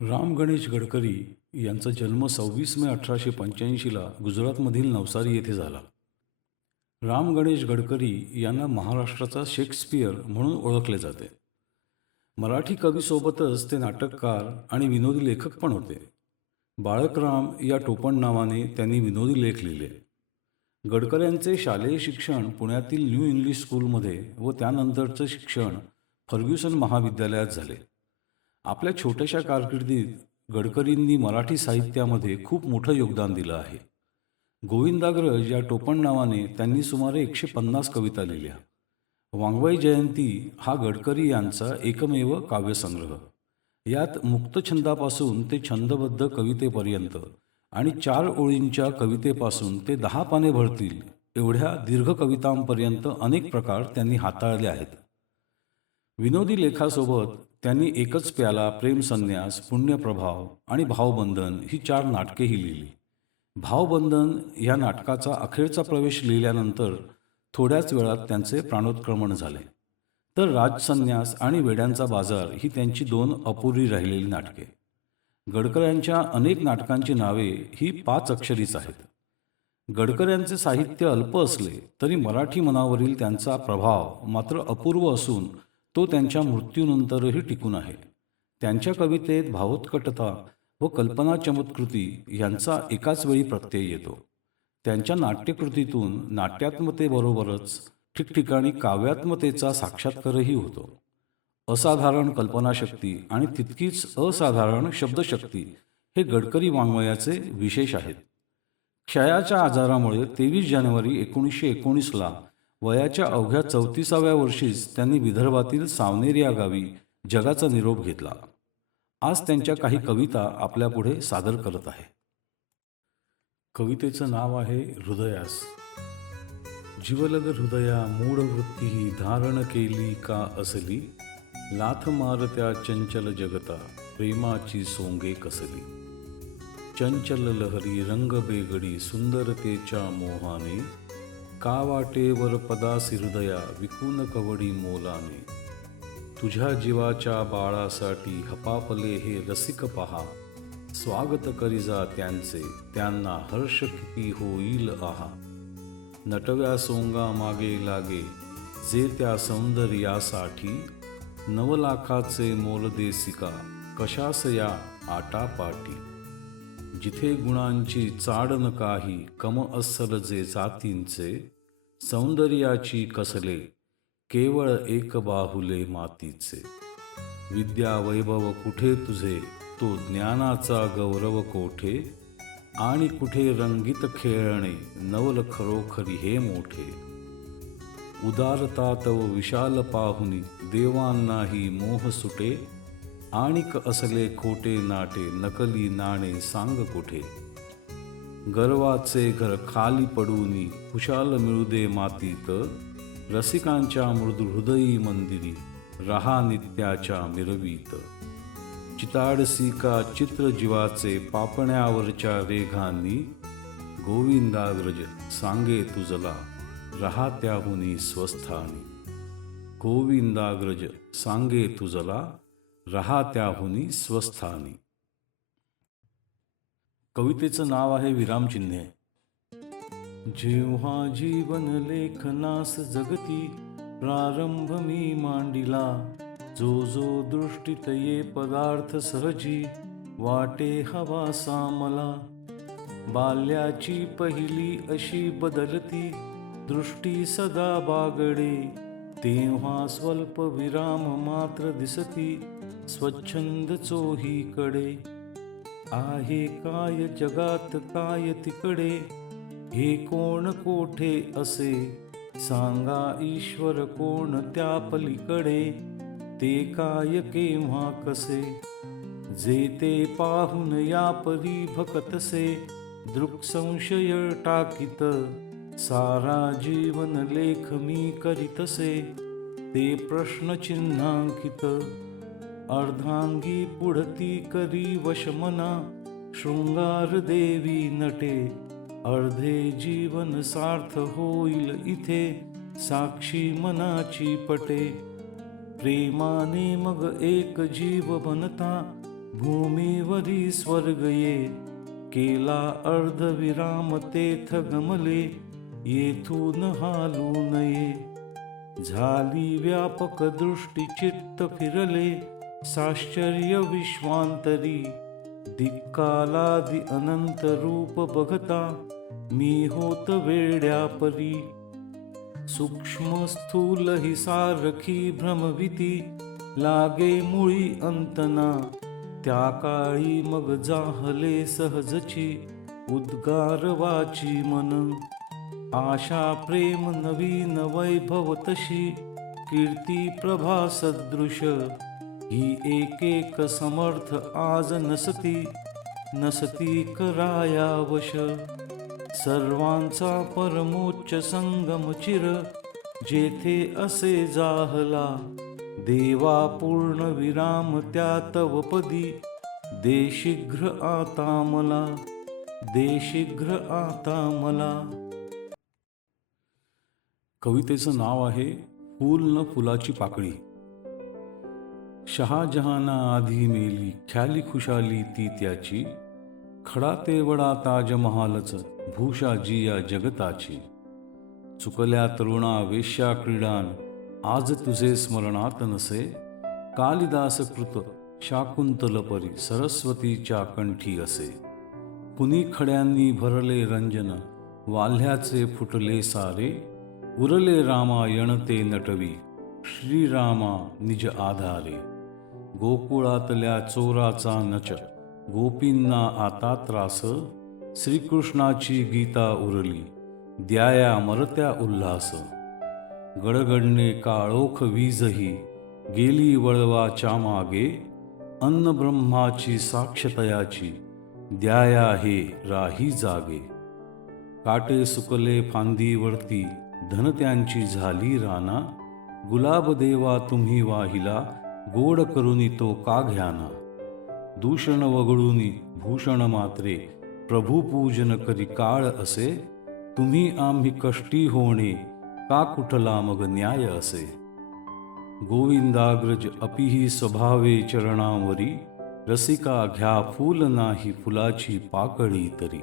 राम गणेश गडकरी यांचा जन्म 26 मे 1885ला गुजरातमधील नवसारी येथे झाला. राम गणेश गडकरी यांना महाराष्ट्राचा शेक्सपियर म्हणून ओळखले जाते. मराठी कवीसोबतच ते नाटककार आणि विनोदी लेखक पण होते. बाळकराम या टोपण नावाने त्यांनी विनोदी लेख लिहिले. गडकऱ्यांचे शालेय शिक्षण पुण्यातील न्यू इंग्लिश स्कूलमध्ये व त्यानंतरचं शिक्षण फर्ग्युसन महाविद्यालयात झाले. आपल्या छोट्याशा कारकिर्दीत गडकरींनी मराठी साहित्यामध्ये खूप मोठं योगदान दिलं आहे. गोविंदाग्रज या टोपण नावाने त्यांनी सुमारे 150 कविता लिहिल्या. वाङ्मय जयंती हा गडकरी यांचा एकमेव काव्यसंग्रह. यात मुक्तछंदापासून ते छंदबद्ध कवितेपर्यंत आणि 4 ओळींच्या कवितेपासून ते 10 पाने भरतील एवढ्या दीर्घ कवितांपर्यंत अनेक प्रकार त्यांनी हाताळले आहेत. विनोदी लेखासोबत त्यांनी एकच प्याला, प्रेमसन्यास, पुण्यप्रभाव आणि भावबंधन ही 4 नाटकेही लिहिली. भावबंधन या नाटकाचा अखेरचा प्रवेश लिहिल्यानंतर थोड्याच वेळात त्यांचे प्राणोत्क्रमण झाले. तर राजसन्यास आणि वेड्यांचा बाजार ही त्यांची 2 अपुरी राहिलेली नाटके. गडकऱ्यांच्या अनेक नाटकांची नावे ही 5 अक्षरीच आहेत. गडकऱ्यांचे साहित्य अल्प असले तरी मराठी मनावरील त्यांचा प्रभाव मात्र अपूर्व असून तो त्यांच्या मृत्यूनंतरही टिकून आहे. त्यांच्या कवितेत भावोत्कटता व कल्पना चमत्कृती यांचा एकाच वेळी प्रत्यय येतो. त्यांच्या नाट्यकृतीतून नाट्यात्मतेबरोबरच ठिकठिकाणी काव्यात्मतेचा साक्षात्कारही होतो. असाधारण कल्पनाशक्ती आणि तितकीच असाधारण शब्दशक्ती हे गडकरी वाङ्मयाचे विशेष आहेत. क्षयाच्या आजारामुळे 23 जानेवारी 1919ला वयाच्या अवघ्या 34व्या वर्षीच त्यांनी विदर्भातील सावनेर या गावी जगाचा निरोप घेतला. आज त्यांच्या काही कविता आपल्यापुढे सादर करत आहे. कवितेचं नाव आहे हृदयास. जीवलग हृदया मूढ वृत्ती धारण केली का असली, लाथ मारत्या चंचल जगता प्रेमाची सोंगे कसली. चंचल लहरी रंग बेगडी सुंदरतेच्या मोहाने, का वाटेवर पदासी हृदया विकून कवडी मोलाने. तुझ्या जीवाच्या बाळासाठी हपापले हे रसिक पहा, स्वागत करिजा त्यांचे त्यांना हर्ष किती होईल आहा. नटव्या सोंगा मागे लागे जे त्या सौंदर्यासाठी, 9 लाखाचे मोल देसिका कशास या आटापाटी. जिथे गुणांची चाड न काही कम अस्सल जे जातींचे, सौंदर्याची कसले केवळ एक बाहुले मातीचे. विद्या वैभव कुठे तुझे तो ज्ञानाचा गौरव कोठे, आणि कुठे रंगीत खेळणे नवल खरोखरी हे मोठे. उदारता तव विशाल पाहुनी देवांनाही मोह सुटे, आणिक असले खोटे नाटे नकली नाणे सांग कुठे. गर्वाचे घर खाली पडूनी खुशाल मिळू दे मातीत, रसिकांच्या मृदू हृदयी मंदिरी रहा नित्याच्या मिरवीत. चिताडसी का चित्र जीवाचे पापण्यावरच्या रेघांनी, गोविंदाग्रज सांगे तुझला रहा त्याहुनी स्वस्थानी. गोविंदाग्रज सांगे तुझला रहा त्याहुनी स्वस्थानी. कवितेचं नाव आहे विरामचिन्हे. जेव्हा जीवन लेखनास जगती प्रारंभ मी मांडिला, जो जो दृष्टीत ये पदार्थ सहजी वाटे हवासा मला. बाल्याची पहिली अशी बदलती दृष्टी सदा बागडे, तेव्हा स्वल्प विराम मात्र दिसती स्वच्छंद चोहीकडे. आहे काय जगात काय तिकडे, हे कोण कोठे असे, सांगा ईश्वर कोण त्या पलीकडे, ते काय केव्हा कसे. जे ते पाहून या परी भकतसे, दृक् संशय टाकीत, सारा जीवन लेख मी करीतसे, ते प्रश्नचिन्हांकित. अर्धांगी पुढती करी वशमना, शृंगार देवी नटे, अर्धे जीवन सार्थ होईल इथे, साक्षी मनाची पटे. प्रेमाने मग एक जीव बनता, भूमीवरी स्वर्ग ये, केला अर्धविराम तेथ गमले, येथून हालू नये. झाली व्यापक दृष्टी चित्त फिरले, साश्चर्य विश्वांतरी. दिक्कालादि अनंत रूप बघता, मी होत वेड्या परी. सूक्ष्म स्थूल ही सारखी भ्रमविती, लागे मुळी अंतना. त्या काळी मग जाहले सहजची, उद्गार वाची मन. आशा प्रेम नवीन वैभव तशी, कीर्ती प्रभा सदृश. ही एक एक समर्थ आज नसती, नसती कराया वश. सर्वांचा परमोच्च संगम चिर, जेथे असे जाहला. देवा पूर्ण विराम त्या तव पदी, दे शीघ्र आता मला, दे शीघ्र आता मला. कवितेचं नाव आहे फूल न फुलाची पाकळी. शहाजहाना आधी मेली, ख्याली खुशाली ती त्याची. खडा तेवढा ताजमहालच, भूषा जिया जगताची. चुकल्या तरुणा वेश्या क्रीडान, आज तुझे स्मरणात नसे. कालिदास कृत शाकुंतल परी, सरस्वतीच्या कंठी असे. कुणी खड्यांनी भरले रंजन, वाल्ह्याचे फुटले सारे. उरले रामायण ते नटवी, श्रीरामा निज आधारे. गोकुळातल्या चोराचा नच, गोपींना आता त्रास. श्रीकृष्णाची गीता उरली, द्याया मरत्या उल्हास. गडगडणे काळोख वीजही, गेली वळवाच्या मागे. अन्न ब्रह्माची साक्ष तयाची, द्याया हे राही जागे. काटे सुकले फांदीवरती, धन त्यांची झाली राना. गुलाब देवा तुम्ही वाहिला, गोड करुनी तो का घ्याना. दूषण वगळूनी भूषण मात्रे, प्रभू पूजन करी काळ असे. तुम्ही आम्ही कष्टी होणे, का कुठला मग न्याय असे. गोविंदाग्रज अपिही स्वभावे चरणावरी, रसिका घ्या फूल नाही फुलाची पाकळी तरी.